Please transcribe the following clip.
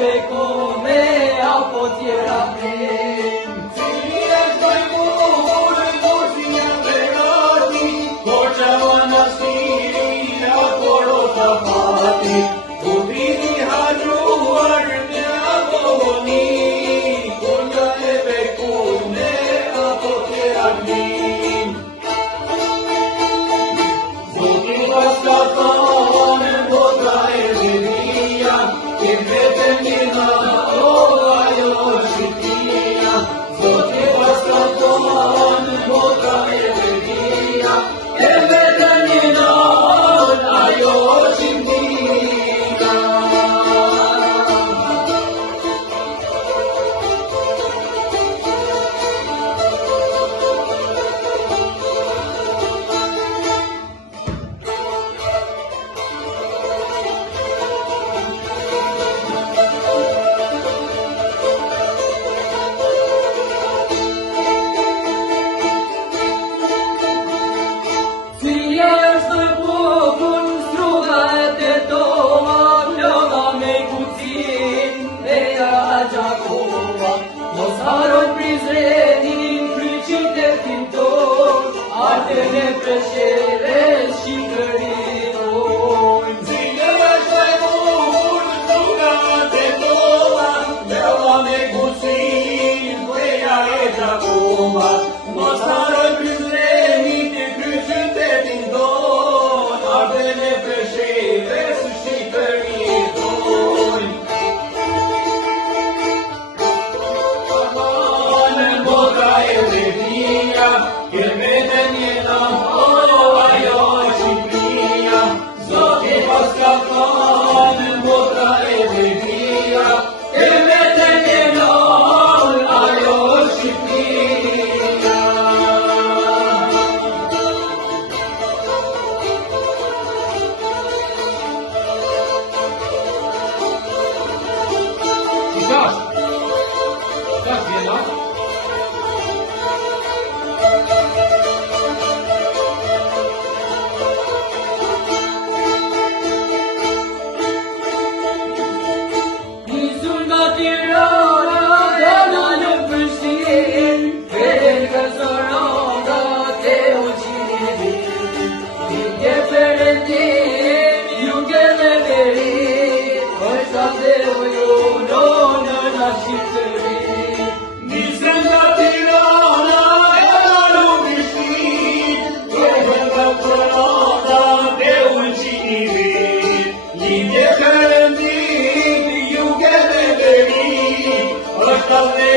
pekone apo tjera prim. Cili është dojmurë, si janë begati, por që manastiri apo rota fati, udhimi harruar me aboni, kunda e pekone apo tjera prim. Zoti pas ka thonë bota e vedia, i vetëm një o ajo Shqipëria. Zoti pas ka thonë bota e vedia, i vetëm një ajo Shqipëria. Ardene preshere shikërinojnë. Zile është e mund, rrugat e tona, leva me kucin, pleja e Gjakova. Mos harroj prizrenit e kryqytetin ton, ardene preshere shikërinojnë. Në bota e vedia, e vetëm një o ajo Shqipëria. Zoti pas ka thonë bota e vedia, e vetëm një ajo Shqipëria. Qikash vjela. Nisun nga Tirana, dana në Prishtinë, veten ka Zoronga te Uqini. Dike Perëndim, juge dhe veri, është atë uju në Shqipëri. Nisën nga Tirana, e në Prishtinë, veten ka Zoronga te Uqini. Dike Perëndim, juge dhe veri, është atë